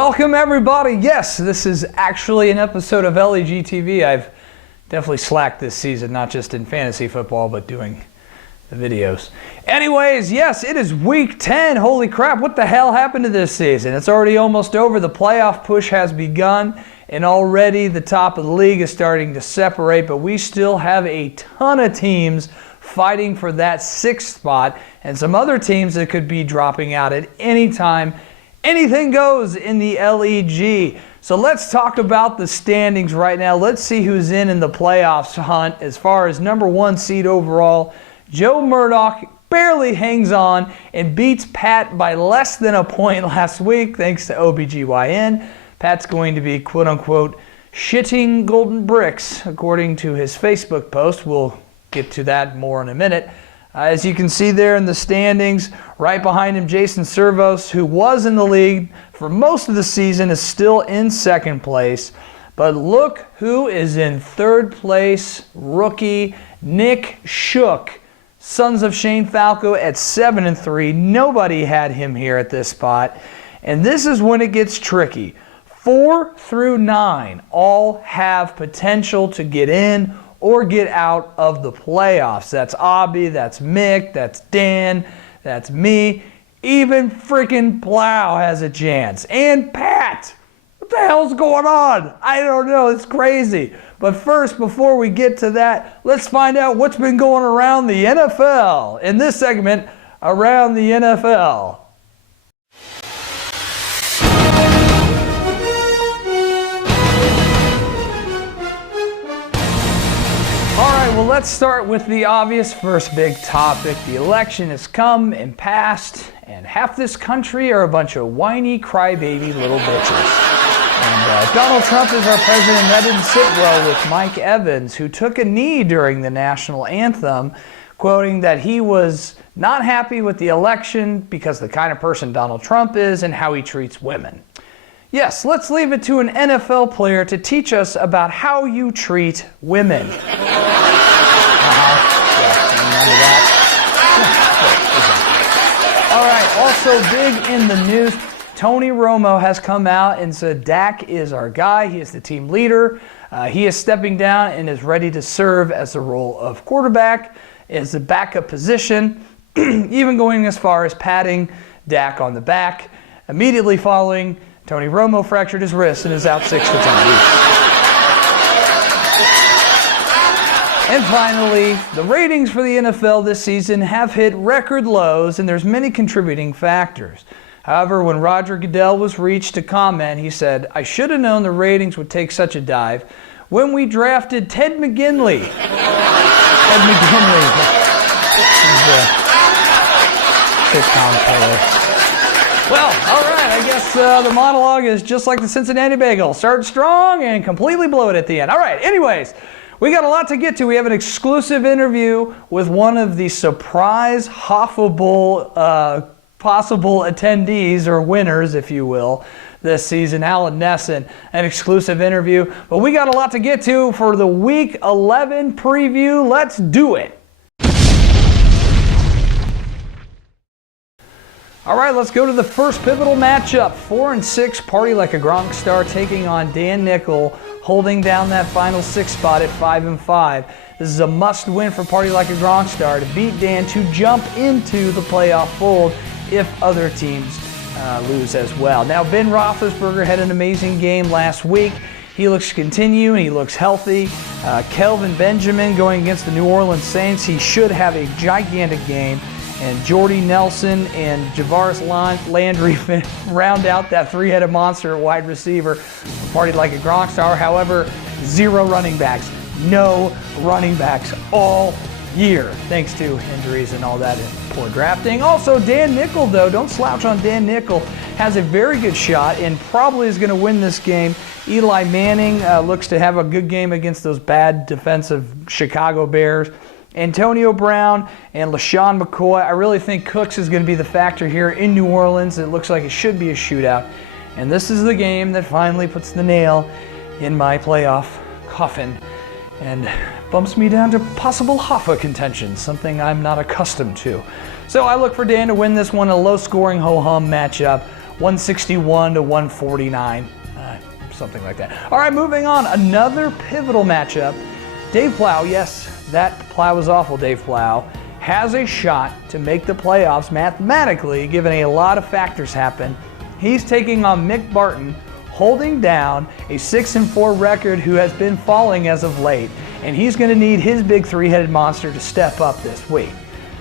Welcome everybody. Yes, this is actually an episode of LEG TV. I've definitely slacked this season, not just in fantasy football, but doing the videos. Anyways, yes, it is week 10. Holy crap, what the hell happened to this season? It's already almost over. The playoff push has begun, and already the top of the league is starting to separate, but we still have a ton of teams fighting for that 6th spot, and some other teams that could be dropping out at any time. Anything goes in the LEG. So let's talk about the standings right now. Let's see who's in the playoffs hunt. As far as number 1 seed overall, Joe Murdoch barely hangs on and beats Pat by less than a point last week, thanks to OBGYN. Pat's going to be, quote-unquote, shitting golden bricks, according to his Facebook post. We'll get to that more in a minute. As you can see there in the standings, right behind him, Jason Servos, who was in the league for most of the season, is still in 2nd place. But look who is in 3rd place, rookie Nick Shook. Sons of Shane Falco at 7-3. Nobody had him here at this spot. And this is when it gets tricky. 4 through 9 all have potential to get in or get out of the playoffs. That's Obby, that's Mick, that's Dan, that's me. Even freaking Plow has a chance. And Pat! What the hell's going on? I don't know, it's crazy. But first, before we get to that, let's find out what's been going around the NFL. In this segment, Around the NFL. Alright, well, let's start with the obvious first big topic. The election has come and passed, and half this country are a bunch of whiny, crybaby little bitches. And Donald Trump is our president. That didn't sit well with Mike Evans, who took a knee during the national anthem, quoting that he was not happy with the election because the kind of person Donald Trump is and how he treats women. Yes, let's leave it to an NFL player to teach us about how you treat women. Yes, remember that? All right, also big in the news, Tony Romo has come out and said Dak is our guy. He is the team leader. He is stepping down and is ready to serve as the role of quarterback, as a backup position, even going as far as patting Dak on the back. Immediately following, Tony Romo fractured his wrist and is out 6 to 10 weeks. And finally, the ratings for the NFL this season have hit record lows, and there's many contributing factors. However, when Roger Goodell was reached to comment, he said, "I should have known the ratings would take such a dive when we drafted Ted McGinley." Ted McGinley. He's a sitcom player. Well, all right, I guess the monologue is just like the Cincinnati Bagel. Start strong and completely blow it at the end. All right, anyways, we got a lot to get to. We have an exclusive interview with one of the surprise Hoffa Bowl possible attendees, or winners, if you will, this season, Alan Nesson. An exclusive interview. But we got a lot to get to for the Week 11 preview. Let's do it. All right, let's go to the first pivotal matchup. 4-6 Party Like a Gronk Star taking on Dan Nickel, holding down that final 6th spot at 5-5. This is a must-win for Party Like a Gronk Star to beat Dan to jump into the playoff fold if other teams lose as well. Now, Ben Roethlisberger had an amazing game last week. He looks to continue and he looks healthy. Kelvin Benjamin going against the New Orleans Saints. He should have a gigantic game. And Jordy Nelson and Javaris Landry round out that 3-headed monster at wide receiver. Party Like a Gronk Star. However, 0 running backs. No running backs all year, thanks to injuries and all that and poor drafting. Also, Dan Nickel, though, don't slouch on Dan Nickel, has a very good shot and probably is going to win this game. Eli Manning looks to have a good game against those bad defensive Chicago Bears. Antonio Brown and LaShawn McCoy. I really think Cooks is going to be the factor here in New Orleans. It looks like it should be a shootout. And this is the game that finally puts the nail in my playoff coffin and bumps me down to possible Hoffa contention, something I'm not accustomed to. So I look for Dan to win this one, a low-scoring ho-hum matchup. 161 to 149, something like that. All right, moving on. Another pivotal matchup. Dave Plow, yes, that Plow is awful, Dave Plow, has a shot to make the playoffs mathematically, given a lot of factors happen. He's taking on Mick Barton, holding down a 6-4 record who has been falling as of late, and he's going to need his big three-headed monster to step up this week.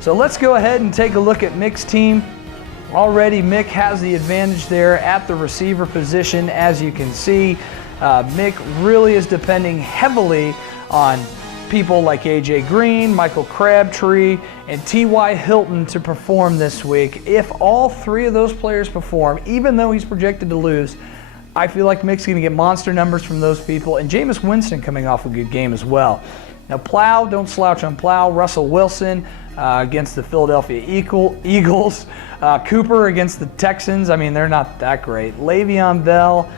So let's go ahead and take a look at Mick's team. Already Mick has the advantage there at the receiver position, as you can see. Mick really is depending heavily on people like AJ Green, Michael Crabtree, and T.Y. Hilton to perform this week. If all three of those players perform, even though he's projected to lose, I feel like Mick's going to get monster numbers from those people, and Jameis Winston coming off a good game as well. Now Plow, don't slouch on Plow. Russell Wilson against the Philadelphia Eagles. Cooper against the Texans. I mean, they're not that great. Le'Veon Bell.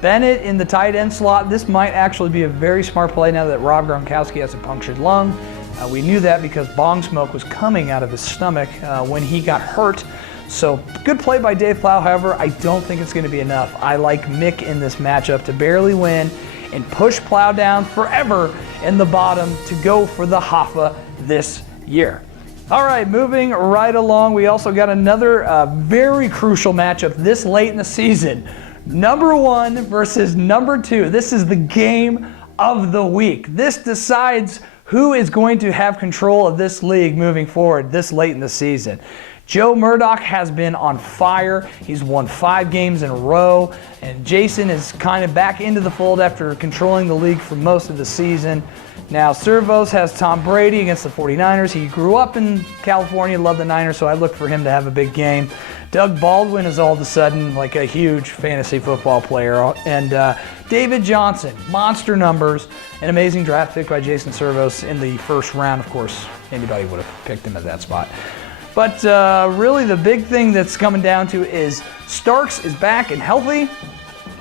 Bennett in the tight end slot. This might actually be a very smart play now that Rob Gronkowski has a punctured lung. We knew that because bong smoke was coming out of his stomach when he got hurt. So good play by Dave Plow. However, I don't think it's going to be enough. I like Mick in this matchup to barely win and push Plow down forever in the bottom to go for the Hoffa this year. All right, moving right along, we also got another very crucial matchup this late in the season. Number 1 versus number 2. This is the game of the week. This decides who is going to have control of this league moving forward this late in the season. Joe Murdoch has been on fire. He's won 5 games in a row, and Jason is kind of back into the fold after controlling the league for most of the season. Now, Servos has Tom Brady against the 49ers. He grew up in California, loved the Niners, so I look for him to have a big game. Doug Baldwin is all of a sudden like a huge fantasy football player. And David Johnson, monster numbers, an amazing draft pick by Jason Servos in the first round. Of course, anybody would have picked him at that spot. But really the big thing that's coming down to is Starks is back and healthy.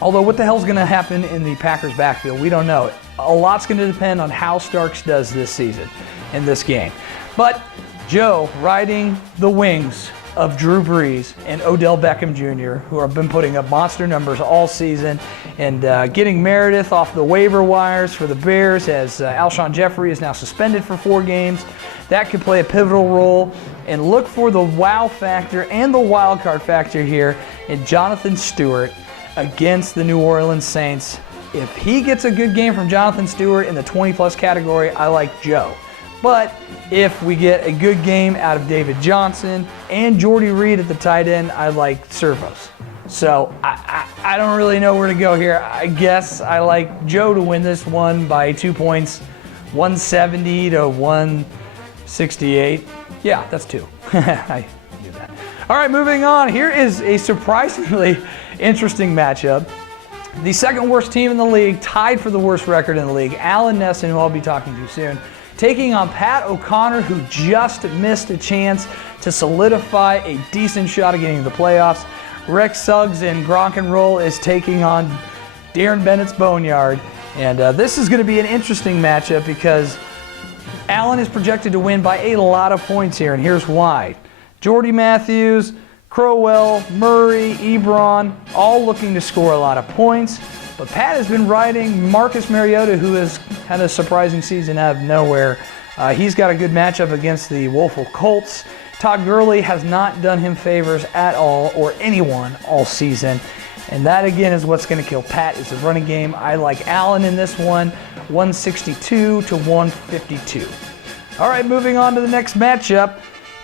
Although what the hell's going to happen in the Packers backfield, we don't know. A lot's going to depend on how Starks does this season in this game. But Joe riding the wings of Drew Brees and Odell Beckham Jr., who have been putting up monster numbers all season, and getting Meredith off the waiver wires for the Bears as Alshon Jeffrey is now suspended for 4 games. That could play a pivotal role. And look for the wow factor and the wild card factor here in Jonathan Stewart against the New Orleans Saints. If he gets a good game from Jonathan Stewart in the 20-plus category, I like Joe. But if we get a good game out of David Johnson and Jordy Reed at the tight end, I like Servos. So I don't really know where to go here. I guess I like Joe to win this one by 2 points, 170 to 168. Yeah, that's 2. I knew that. All right, moving on. Here is a surprisingly interesting matchup. The second worst team in the league, tied for the worst record in the league, Allen Nesson, who I'll be talking to soon, taking on Pat O'Connor, who just missed a chance to solidify a decent shot at getting to the playoffs. Rex Suggs and Gronk and Roll is taking on Darren Bennett's Boneyard. And this is going to be an interesting matchup because Allen is projected to win by a lot of points here, and here's why. Jordy Matthews, Crowell, Murray, Ebron, all looking to score a lot of points. But Pat has been riding Marcus Mariota, who has had a surprising season out of nowhere. He's got a good matchup against the Woeful Colts. Todd Gurley has not done him favors at all, or anyone, all season. And that, again, is what's going to kill Pat, is the running game. I like Allen in this one, 162 to 152. All right, moving on to the next matchup.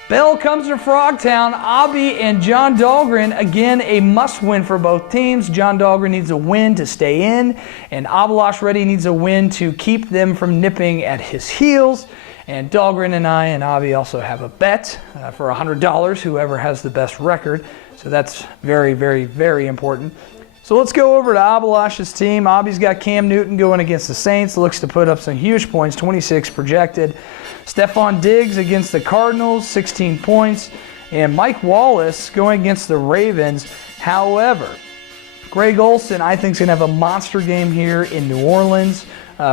Bell comes to Frogtown. Abby and John Dahlgren, again, a must-win for both teams. John Dahlgren needs a win to stay in, and Abalash Reddy needs a win to keep them from nipping at his heels. And Dahlgren and I and Abby also have a bet for $100, whoever has the best record. So that's very, very, very important. So let's go over to Abalash's team. Abby's got Cam Newton going against the Saints. Looks to put up some huge points, 26 projected. Stephon Diggs against the Cardinals, 16 points. And Mike Wallace going against the Ravens. However, Greg Olsen, I think, is going to have a monster game here in New Orleans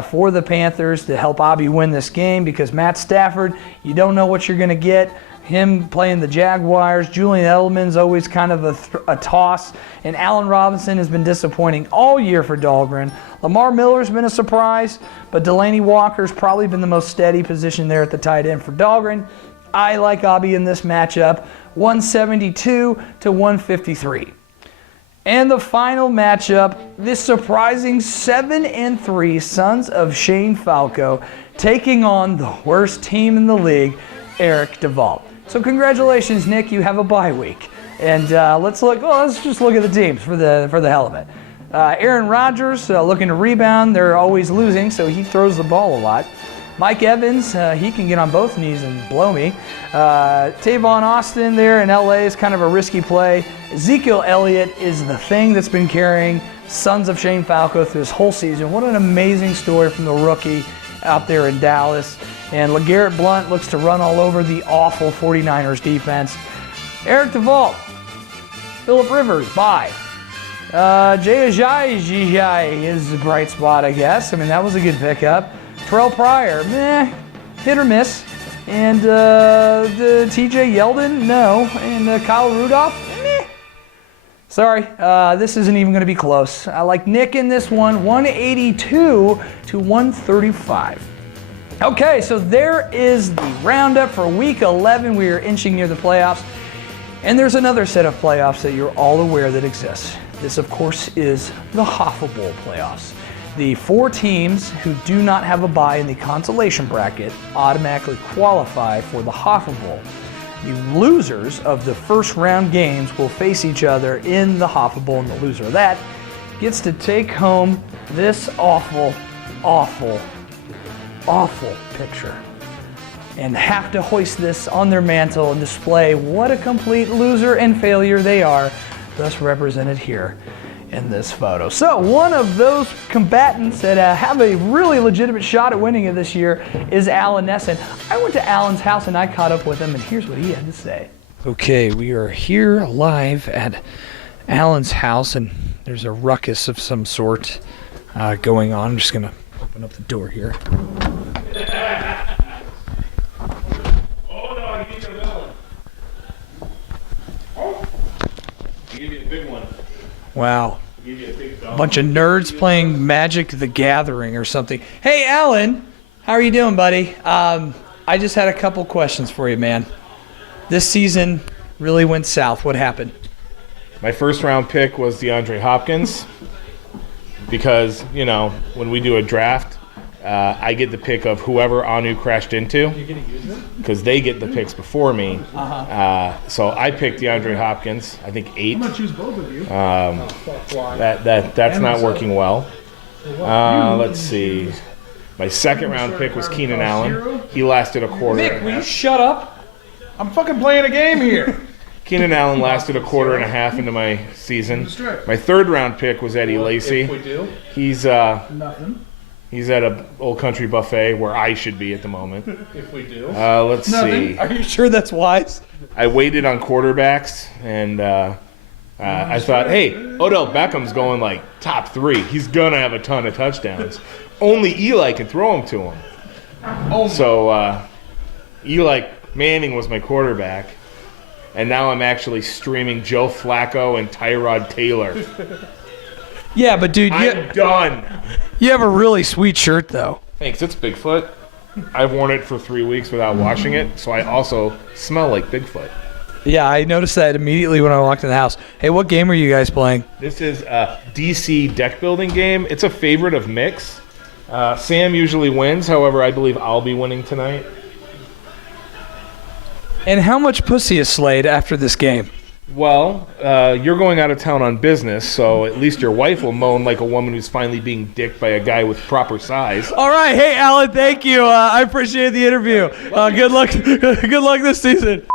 for the Panthers to help Abby win this game, because Matt Stafford, you don't know what you're going to get. him playing the Jaguars. Julian Edelman's always kind of a toss. And Allen Robinson has been disappointing all year for Dahlgren. Lamar Miller's been a surprise, but Delaney Walker's probably been the most steady position there at the tight end for Dahlgren. I like Abby in this matchup, 172 to 153. And the final matchup, this surprising 7-3 Sons of Shane Falco taking on the worst team in the league, Eric DeVault. So congratulations, Nick, you have a bye week. And let's just look at the teams for the hell of it. Aaron Rodgers looking to rebound. They're always losing, so he throws the ball a lot. Mike Evans, he can get on both knees and blow me. Tavon Austin there in LA is kind of a risky play. Ezekiel Elliott is the thing that's been carrying Sons of Shane Falco through this whole season. What an amazing story from the rookie out there in Dallas. And LeGarrette Blount looks to run all over the awful 49ers defense. Eric DeVault, Phillip Rivers, bye. Jay Ajayi is a bright spot, I guess. I mean, that was a good pickup. Terrell Pryor, meh, hit or miss. And the TJ Yeldon, no. And Kyle Rudolph, meh. Sorry, this isn't even going to be close. I like Nick in this one, 182 to 135. Okay, so there is the roundup for Week 11. We are inching near the playoffs. And there's another set of playoffs that you're all aware that exists. This, of course, is the Hoffa Bowl playoffs. The 4 teams who do not have a bye in the consolation bracket automatically qualify for the Hoffa Bowl. The losers of the first round games will face each other in the Hoffa Bowl, and the loser of that gets to take home this awful, awful, awful picture and have to hoist this on their mantle and display what a complete loser and failure they are, thus represented here in this photo. So one of those combatants that have a really legitimate shot at winning it this year is Alan Nesson. I went to Alan's house and I caught up with him, and here's what he had to say. Okay, we are here live at Alan's house, and there's a ruckus of some sort going on. I'm just gonna open up the door here. Wow. A bunch of nerds playing Magic the Gathering or something. Hey, Alan. How are you doing, buddy? I just had a couple questions for you, man. This season really went south. What happened? My first round pick was DeAndre Hopkins because, you know, when we do a draft, I get the pick of whoever Anu crashed into because they get the picks before me. So I picked DeAndre Hopkins, I think 8. I'm going to choose both of you. That's not working well. Let's see. My second round pick was Keenan Allen. He lasted a quarter. Nick, will you shut up? I'm fucking playing a game here. Keenan Allen lasted a quarter and a half into my season. My third round pick was Eddie Lacy. If we do. He's Nothing. He's at a Old Country buffet where I should be at the moment. If we do. Let's see. Are you sure that's wise? I waited on quarterbacks, and I thought, hey, Odell Beckham's going like top 3. He's going to have a ton of touchdowns. Only Eli can throw them to him. So Eli Manning was my quarterback, and now I'm actually streaming Joe Flacco and Tyrod Taylor. Yeah, but dude, I'm done. You have a really sweet shirt, though. Thanks, it's Bigfoot. I've worn it for 3 weeks without washing it, so I also smell like Bigfoot. Yeah, I noticed that immediately when I walked in the house. Hey, what game are you guys playing? This is a DC deck building game. It's a favorite of Mick's. Sam usually wins, however, I believe I'll be winning tonight. And how much pussy is slayed after this game? Well, you're going out of town on business, so at least your wife will moan like a woman who's finally being dicked by a guy with proper size. All right, hey Alan, thank you. I appreciate the interview. Good luck. Good luck this season.